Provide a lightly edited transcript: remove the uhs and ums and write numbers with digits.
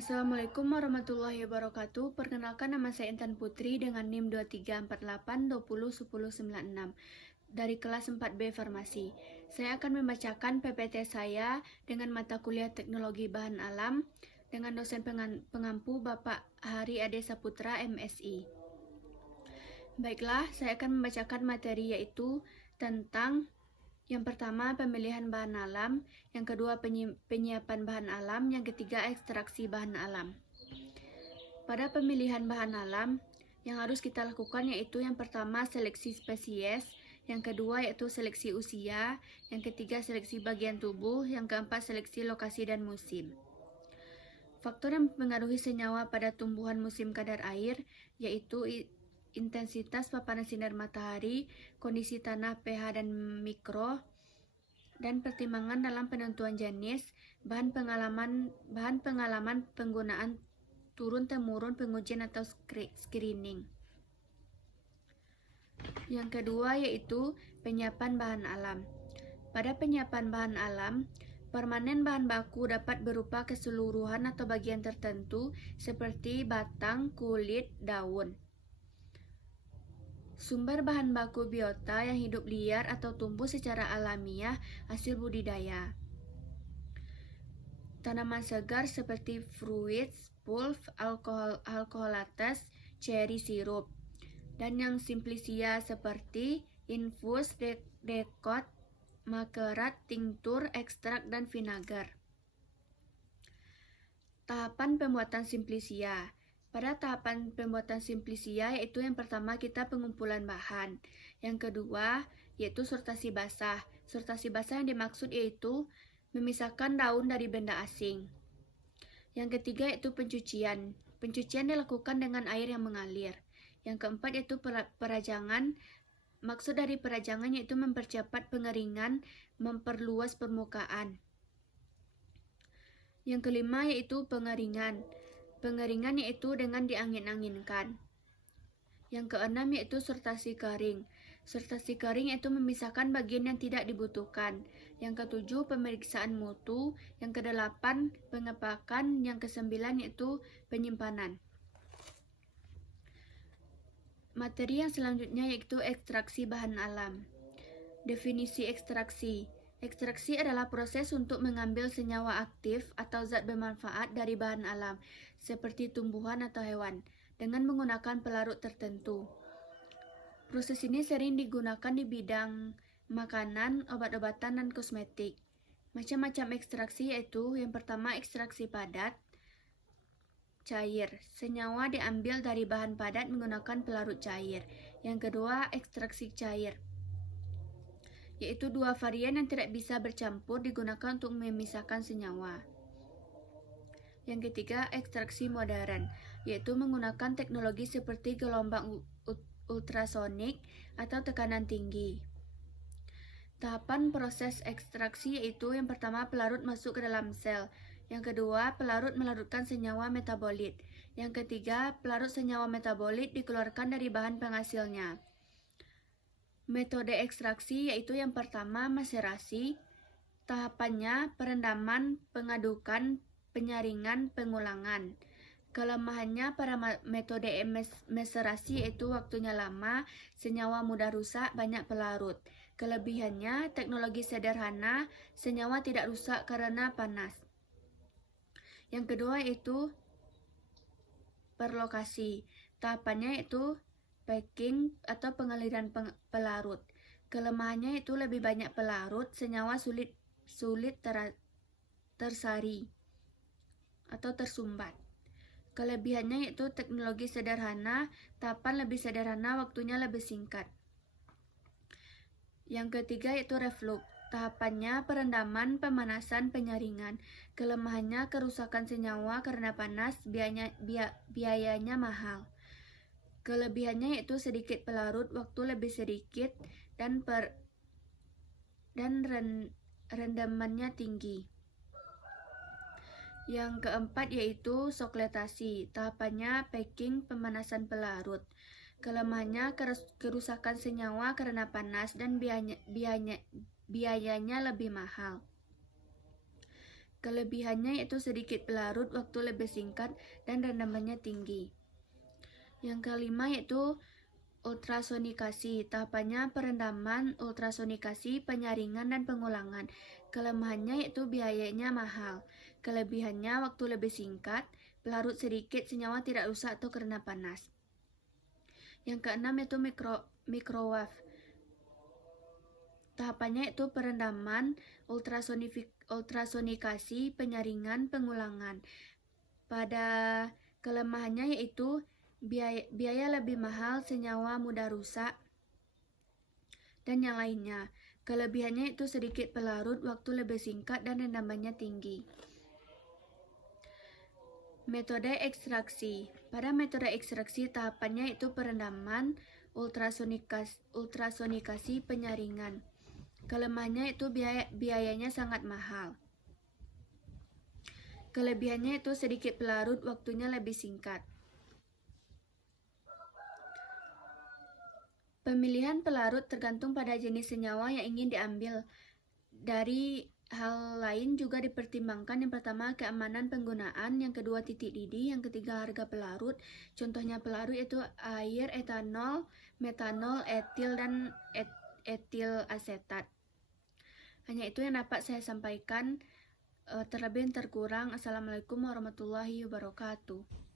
Assalamualaikum warahmatullahi wabarakatuh. Perkenalkan, nama saya Intan Putri dengan NIM 2348201096 dari kelas 4B Farmasi. Saya akan membacakan PPT saya dengan mata kuliah Teknologi Bahan Alam dengan dosen pengampu Bapak Hari Ade Saputra, MSI. Baiklah, saya akan membacakan materi yaitu tentang yang pertama, pemilihan bahan alam. Yang kedua, penyiapan bahan alam. Yang ketiga, ekstraksi bahan alam. Pada pemilihan bahan alam, yang harus kita lakukan yaitu yang pertama, seleksi spesies. Yang kedua, yaitu seleksi usia. Yang ketiga, seleksi bagian tubuh. Yang keempat, seleksi lokasi dan musim. Faktor yang mempengaruhi senyawa pada tumbuhan musim kadar air yaitu intensitas paparan sinar matahari, kondisi tanah, pH dan mikro, dan pertimbangan dalam penentuan jenis, bahan pengalaman penggunaan turun-temurun pengujian atau screening. Yang kedua yaitu penyiapan bahan alam. Pada penyiapan bahan alam, permanen bahan baku dapat berupa keseluruhan atau bagian tertentu seperti batang, kulit, daun. Sumber bahan baku biota yang hidup liar atau tumbuh secara alamiah hasil budidaya. Tanaman segar seperti fruits, pulp, alkoholates, cherry sirup. Dan yang simplicia seperti infus, dekot, makerat, tinktur, ekstrak, dan vinegar. Tahapan pembuatan simplicia. Pada tahapan pembuatan simplicia yaitu yang pertama kita pengumpulan bahan. Yang kedua yaitu sortasi basah. Sortasi basah yang dimaksud yaitu memisahkan daun dari benda asing. Yang ketiga yaitu pencucian. Pencucian dilakukan dengan air yang mengalir. Yang keempat yaitu perajangan. Maksud dari perajangan yaitu mempercepat pengeringan, memperluas permukaan. Yang kelima yaitu pengeringan. Pengeringan yaitu dengan diangin-anginkan. Yang keenam yaitu sortasi kering. Sortasi kering yaitu memisahkan bagian yang tidak dibutuhkan. Yang ketujuh pemeriksaan mutu. Yang kedelapan pengepakan. Yang kesembilan yaitu penyimpanan. Materi yang selanjutnya yaitu ekstraksi bahan alam. Definisi ekstraksi. Ekstraksi adalah proses untuk mengambil senyawa aktif atau zat bermanfaat dari bahan alam, seperti tumbuhan atau hewan, dengan menggunakan pelarut tertentu. Proses ini sering digunakan di bidang makanan, obat-obatan, dan kosmetik. Macam-macam ekstraksi yaitu yang pertama ekstraksi padat, cair. Senyawa diambil dari bahan padat menggunakan pelarut cair. Yang kedua, ekstraksi cair, yaitu dua varian yang tidak bisa bercampur digunakan untuk memisahkan senyawa. Yang ketiga, ekstraksi modern, yaitu menggunakan teknologi seperti gelombang ultrasonik atau tekanan tinggi. Tahapan proses ekstraksi yaitu yang pertama pelarut masuk ke dalam sel. Yang kedua, pelarut melarutkan senyawa metabolit. Yang ketiga, pelarut senyawa metabolit dikeluarkan dari bahan penghasilnya. Metode ekstraksi yaitu yang pertama maserasi. Tahapannya perendaman, pengadukan, penyaringan, pengulangan. Kelemahannya pada metode maserasi yaitu waktunya lama, senyawa mudah rusak, banyak pelarut. Kelebihannya teknologi sederhana, senyawa tidak rusak karena panas. Yang kedua yaitu perlokasi. Tahapannya yaitu packing atau pengaliran pelarut. Kelemahannya itu lebih banyak pelarut, senyawa sulit tersari atau tersumbat. Kelebihannya yaitu teknologi sederhana, tahapan lebih sederhana, waktunya lebih singkat. Yang ketiga yaitu reflux. Tahapannya perendaman, pemanasan, penyaringan. Kelemahannya kerusakan senyawa karena panas, biayanya mahal. Kelebihannya yaitu sedikit pelarut, waktu lebih sedikit, dan rendamannya tinggi. Yang keempat yaitu sokletasi. Tahapannya packing, pemanasan pelarut. Kelemahannya kerusakan senyawa karena panas dan biayanya lebih mahal. Kelebihannya yaitu sedikit pelarut, waktu lebih singkat, dan rendamannya tinggi. Yang kelima yaitu ultrasonikasi. Tahapannya perendaman, ultrasonikasi, penyaringan, dan pengulangan. Kelemahannya yaitu biayanya mahal. Kelebihannya waktu lebih singkat, pelarut sedikit, senyawa tidak rusak atau karena panas. Yang keenam yaitu microwave. Tahapannya yaitu perendaman, ultrasonikasi, penyaringan, pengulangan. Pada kelemahannya yaitu biaya lebih mahal, senyawa mudah rusak, dan yang lainnya. Kelebihannya itu sedikit pelarut, waktu lebih singkat, dan rendamannya tinggi. Metode ekstraksi. Pada metode ekstraksi tahapannya itu perendaman, ultrasonikasi, penyaringan. Kelemahannya itu biayanya sangat mahal. Kelebihannya itu sedikit pelarut, waktunya lebih singkat. Pemilihan pelarut tergantung pada jenis senyawa yang ingin diambil. Dari hal lain juga dipertimbangkan, yang pertama keamanan penggunaan, yang kedua titik didih, yang ketiga harga pelarut. Contohnya pelarut itu air, etanol, metanol, etil, dan etil asetat. Hanya itu yang dapat saya sampaikan. Terlebih terkurang. Assalamualaikum warahmatullahi wabarakatuh.